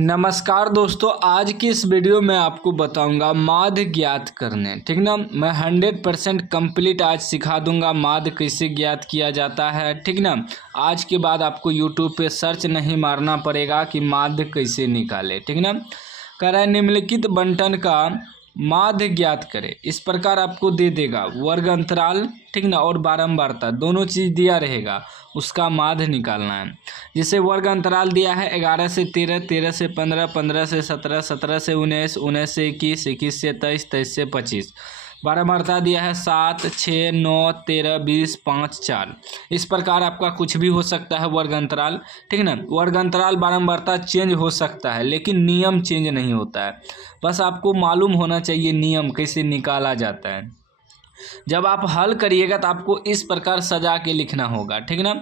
नमस्कार दोस्तों, आज की इस वीडियो में आपको बताऊंगा माध्य ज्ञात करने। ठीक ना, मैं 100% कंप्लीट आज सिखा दूंगा माध्य कैसे ज्ञात किया जाता है। ठीक ना, आज के बाद आपको यूट्यूब पे सर्च नहीं मारना पड़ेगा कि माध्य कैसे निकाले। ठीक ना, कह रहा है निम्नलिखित बंटन का माध्य ज्ञात करें। इस प्रकार आपको दे देगा वर्ग अंतराल, ठीक ना, और बारंबारता दोनों चीज़ दिया रहेगा, उसका माध्य निकालना है। जैसे वर्ग अंतराल दिया है 11 से 13, 13 से 15, 15 से 17, 17 से 19, 19 से 21, 21 से 23, 23 से 25। बारंबारता दिया है 7, 6, 9, 13, 20, 5, 4। इस प्रकार आपका कुछ भी हो सकता है वर्ग अंतराल। ठीक ना, वर्ग अंतराल बारंबारता चेंज हो सकता है लेकिन नियम चेंज नहीं होता है। बस आपको मालूम होना चाहिए नियम कैसे निकाला जाता है। जब आप हल करिएगा तो आपको इस प्रकार सजा के लिखना होगा। ठीक ना,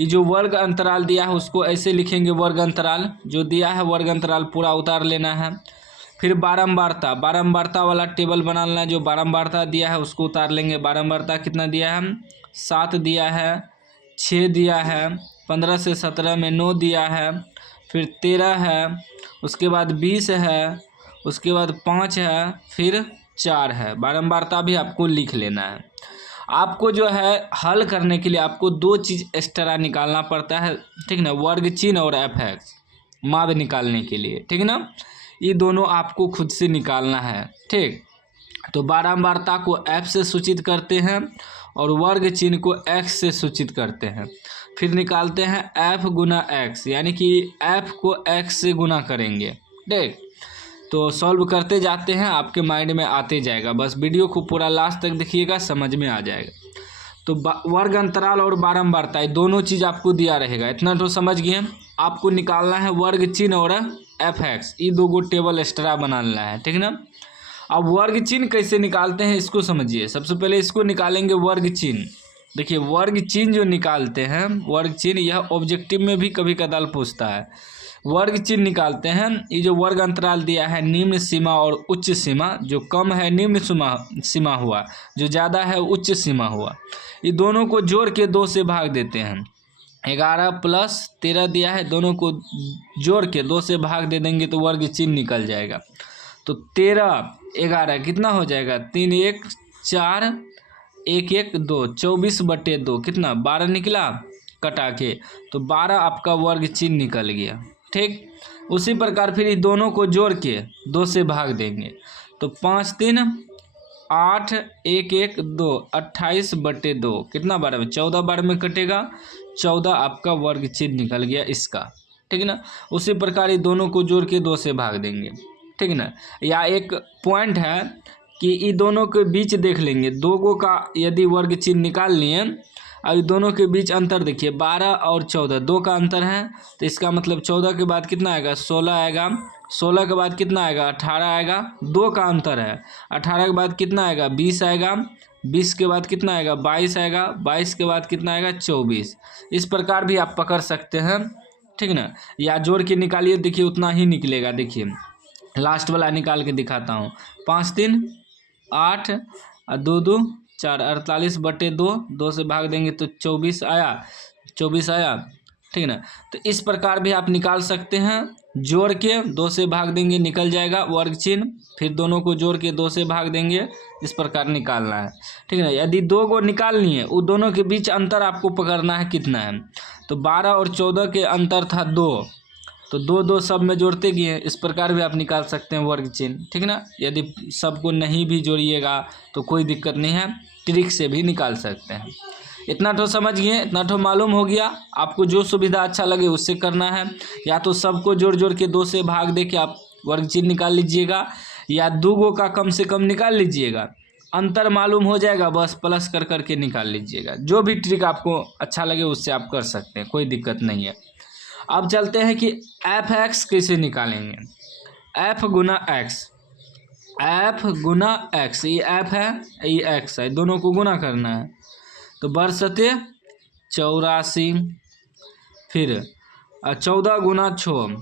ये जो वर्ग अंतराल दिया है उसको ऐसे लिखेंगे, वर्ग अंतराल जो दिया है वर्ग अंतराल पूरा उतार लेना है। फिर बारंबारता, बारंबारता वाला टेबल बना लेना है, जो बारंबारता दिया है उसको उतार लेंगे। बारंबारता कितना दिया है, 7 दिया है, 6 दिया है, 15 से 17 में 9 दिया है, फिर 13 है, उसके बाद 20 है, उसके बाद 5 है, फिर 4 है। बारंबारता भी आपको लिख लेना है। आपको जो है हल करने के लिए आपको दो चीज़ एक्स्ट्रा निकालना पड़ता है। ठीक ना, वर्ग चिन्ह और एफ माध्य निकालने के लिए। ठीक ना, ये दोनों आपको खुद से निकालना है। ठीक, तो बारंबारता को एफ से सूचित करते हैं और वर्ग चिन्ह को एक्स से सूचित करते हैं। फिर निकालते हैं एफ गुना एक्स, यानी कि एफ को एक्स से गुना करेंगे। ठीक, तो सॉल्व करते जाते हैं, आपके माइंड में आते जाएगा। बस वीडियो को पूरा लास्ट तक देखिएगा, समझ में आ जाएगा। तो वर्ग अंतराल और बारंबारता ये दोनों चीज़ आपको दिया रहेगा, इतना तो समझ गए। आपको निकालना है वर्ग चिन्ह और एफ एक्स, ये दो टेबल एक्स्ट्रा बनाना है। ठीक ना, अब वर्ग चिन्ह कैसे निकालते हैं इसको समझिए। सबसे पहले इसको निकालेंगे वर्ग चिन्ह। देखिए वर्ग चिन्ह जो निकालते हैं, वर्ग चिन्ह यह ऑब्जेक्टिव में भी कभी कदाल पूछता है। वर्ग चिन्ह निकालते हैं, ये जो वर्ग अंतराल दिया है निम्न सीमा और उच्च सीमा, जो कम है निम्न सीमा हुआ, जो ज़्यादा है उच्च सीमा हुआ, ये दोनों को जोड़ के 2 से भाग देते हैं। 11 प्लस 13 दिया है, दोनों को जोड़ के 2 से भाग दे देंगे तो वर्ग चिन्ह निकल जाएगा। तो 13 11 कितना हो जाएगा, 3 1 4, 1 1 2, 24/2 कितना 12 निकला कटा के, तो 12 आपका वर्ग चिन्ह निकल गया। ठीक, उसी प्रकार फिर इन दोनों को जोड़ के 2 से भाग देंगे तो 5 3 8, 1 1 2, 28/2 कितना 12 में 14 12 में कटेगा, 14 आपका वर्ग चिन्ह निकल गया इसका। ठीक ना, उसी प्रकार ये दोनों को जोड़ के 2 से भाग देंगे। ठीक ना, या एक पॉइंट है कि ये दोनों के बीच देख लेंगे, दो गो का यदि वर्ग चिन्ह निकाल लिए, अब दोनों के बीच अंतर देखिए 12 और 14, 2 का अंतर है, तो इसका मतलब 14 के बाद कितना आएगा, 16 आएगा, 16 के बाद कितना आएगा, 18 आएगा, 2 का अंतर है, 18 के बाद कितना आएगा, 20 आएगा, 20 के बाद कितना आएगा, 22 आएगा, 22 के बाद कितना आएगा, 24। इस प्रकार भी आप पकड़ सकते हैं। ठीक ना, या जोड़ के निकालिए, देखिए उतना ही निकलेगा। देखिए लास्ट वाला निकाल के दिखाता हूँ, 5 3 8 और 2 2 4, 48/2, 2 से भाग देंगे तो 24 आया, 24 आया। ठीक ना, तो इस प्रकार भी आप निकाल सकते हैं, जोड़ के 2 से भाग देंगे निकल जाएगा वर्ग चिन्ह, फिर दोनों को जोड़ के 2 से भाग देंगे, इस प्रकार निकालना है। ठीक है ना, यदि 2 को निकालनी है, वो दोनों के बीच अंतर आपको पकड़ना है कितना है, तो 12 और 14 के अंतर था 2, तो 2 2 सब में जोड़ते गए, इस प्रकार भी आप निकाल सकते हैं वर्ग चिन्ह। ठीक ना, यदि सबको नहीं भी जोड़िएगा तो कोई दिक्कत नहीं है, ट्रिक से भी निकाल सकते हैं। इतना तो समझ गए, इतना तो मालूम हो गया। आपको जो सुविधा अच्छा लगे उससे करना है, या तो सबको जोड़ जोड़ के 2 से भाग दे के आप वर्ग चिन्ह निकाल लीजिएगा, या 2 गो का कम से कम निकाल लीजिएगा, अंतर मालूम हो जाएगा, बस प्लस कर करके निकाल लीजिएगा। जो भी ट्रिक आपको अच्छा लगे उससे आप कर सकते हैं, कोई दिक्कत नहीं है। अब चलते हैं कि एफ एक्स कैसे निकालेंगे। एफ गुना एक्स, एफ गुना एक्स, ये एफ है ये एक्स है, दोनों को गुना करना है, तो बरसते 84, फिर 14 गुना 6,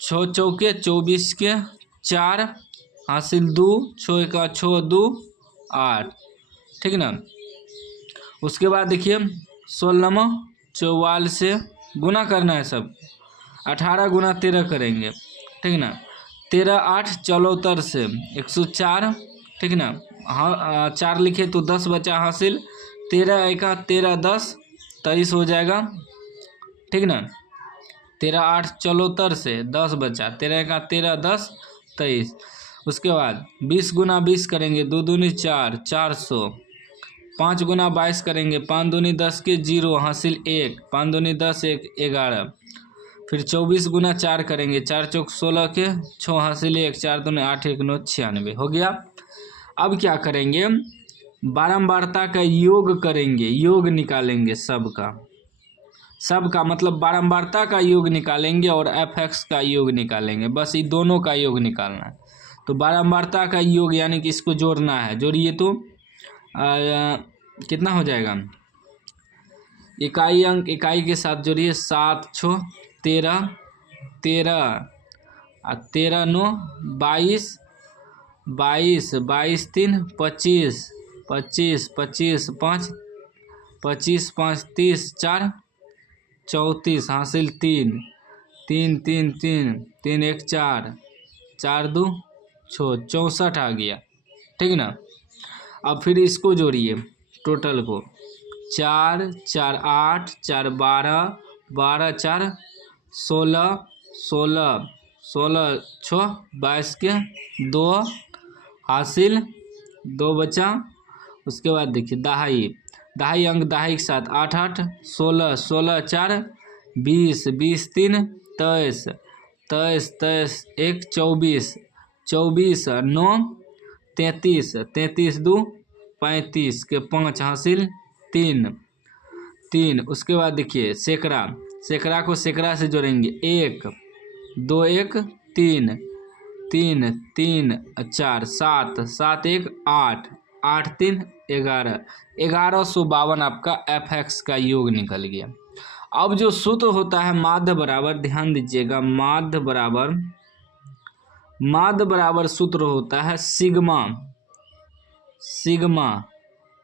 6 चौके 24 के 4 हासिल 2, 6 का 6 2 8। ठीक ना, उसके बाद देखिए 16 44 से गुना करना है सब, 18 गुना 13 करेंगे, ठीक ना। 13 8 74 से 104, ठीक ना। हाँ 4 लिखे तो 10 बचा हासिल। 13 एका 13 10 23 हो जाएगा, ठीक ना। 13 8 74 से 10 बचा, 13 एका 13 10 23। उसके बाद 20 गुना 20 करेंगे, 2 दूनी 4 400। 5 गुना 22 करेंगे, 5 दूनी 10 के 0 हासिल 1, 5 दूनी 10 1 11। फिर 24 गुना 4 करेंगे, 4 चौक 16 के 6 हासिल 1, 4 दूनी 8 1 9 96 हो गया। अब क्या करेंगे, बारंबारता का योग करेंगे, योग निकालेंगे सबका मतलब बारंबारता का योग निकालेंगे और fx का योग निकालेंगे, बस ये दोनों का योग निकालना है। तो बारंबारता का योग यानी कि इसको जोड़ना है, जोड़िए तो कितना हो जाएगा, इकाई अंक इकाई के साथ जोड़िए, 7 6 13 13 13 9 22 22 22 3 25 25 25 5 25 5 30 4 34 हासिल 3 3 3 3 3 1 4 4 2 6 64 आ गया, ठीक ना। अब फिर इसको जोड़िए टोटल को, 4 4 8 4 12 12 4 16 16 16 6 22 के 2 हासिल 2 बचा। उसके बाद देखिए दहाई अंक दहाई के साथ 8 8 16 16 4 20 20 3 23 23 23 1 24 24 9 33 33 2 35 के 5 हासिल 3 3। उसके बाद देखिए सैकड़ा को सैकड़ा से जोड़ेंगे, 1 2 1 3 3 3 4 7 7 1 8 8 3 11 1152 आपका fx का योग निकल गया। अब जो सूत्र होता है माध्य बराबर, ध्यान दीजिएगा, माध्य बराबर सूत्र होता है सिग्मा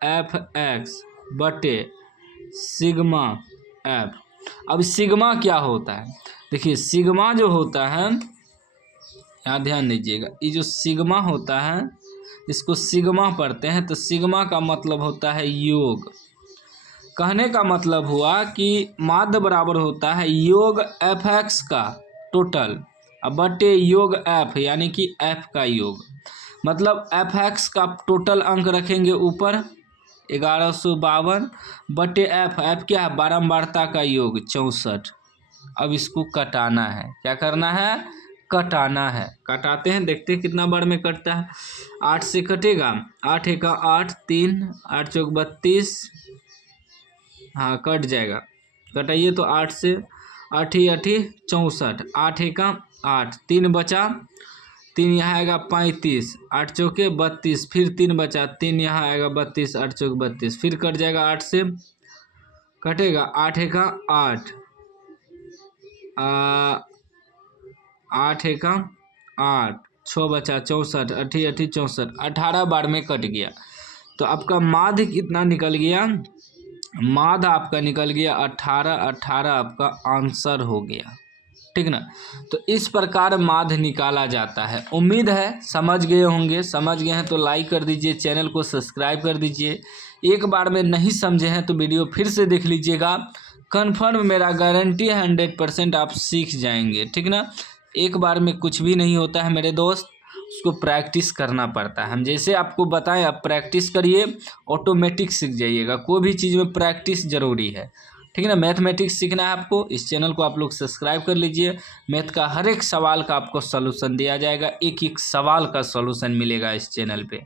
fx बटे सिग्मा f। अब सिग्मा क्या होता है, देखिए सिग्मा जो होता है, यहाँ ध्यान दीजिएगा, ये जो सिग्मा होता है इसको सिग्मा पढ़ते हैं, तो सिग्मा का मतलब होता है योग। कहने का मतलब हुआ कि माध्य बराबर होता है योग fx का टोटल बटे योग f, यानी कि f का योग, मतलब fx का टोटल अंक रखेंगे ऊपर 1152 बटे f क्या है, बारंबारता का योग 64। अब इसको कटाना है, क्या करना है, कटाना है। कटाते हैं, देखते हैं कितना बार में कटता है। 8 से कटेगा, 8 एका 8 3 8 चौक 32, हाँ कट जाएगा, कटाइए तो 8 से 8 8 64, 8 एका 8 3 बचा, 3 यहाँ आएगा 35, 8 चौके 32, फिर 3 बचा, 3 यहाँ आएगा 32, 8 चौक 32, फिर कट जाएगा, 8 से कटेगा, 8 एका 8 8 एका 8 6 बचा 64, 8 8 64, 18 बार में कट गया। तो आपका माध्य कितना निकल गया, माध्य आपका निकल गया 18 18 आपका आंसर हो गया, ठीक ना। तो इस प्रकार माध्य निकाला जाता है। उम्मीद है समझ गए होंगे, समझ गए हैं तो लाइक कर दीजिए, चैनल को सब्सक्राइब कर दीजिए। एक बार में नहीं समझे हैं तो वीडियो फिर से देख लीजिएगा, कन्फर्म मेरा गारंटी है 100% आप सीख जाएंगे, ठीक ना। एक बार में कुछ भी नहीं होता है मेरे दोस्त, उसको प्रैक्टिस करना पड़ता है। हम जैसे आपको बताएं, आप प्रैक्टिस करिए, ऑटोमेटिक सीख जाइएगा। कोई भी चीज़ में प्रैक्टिस ज़रूरी है, ठीक है ना। मैथमेटिक्स सीखना है आपको, इस चैनल को आप लोग सब्सक्राइब कर लीजिए। मैथ का हर एक सवाल का आपको सलूशन दिया जाएगा, एक एक सवाल का सलूशन मिलेगा इस चैनल पे।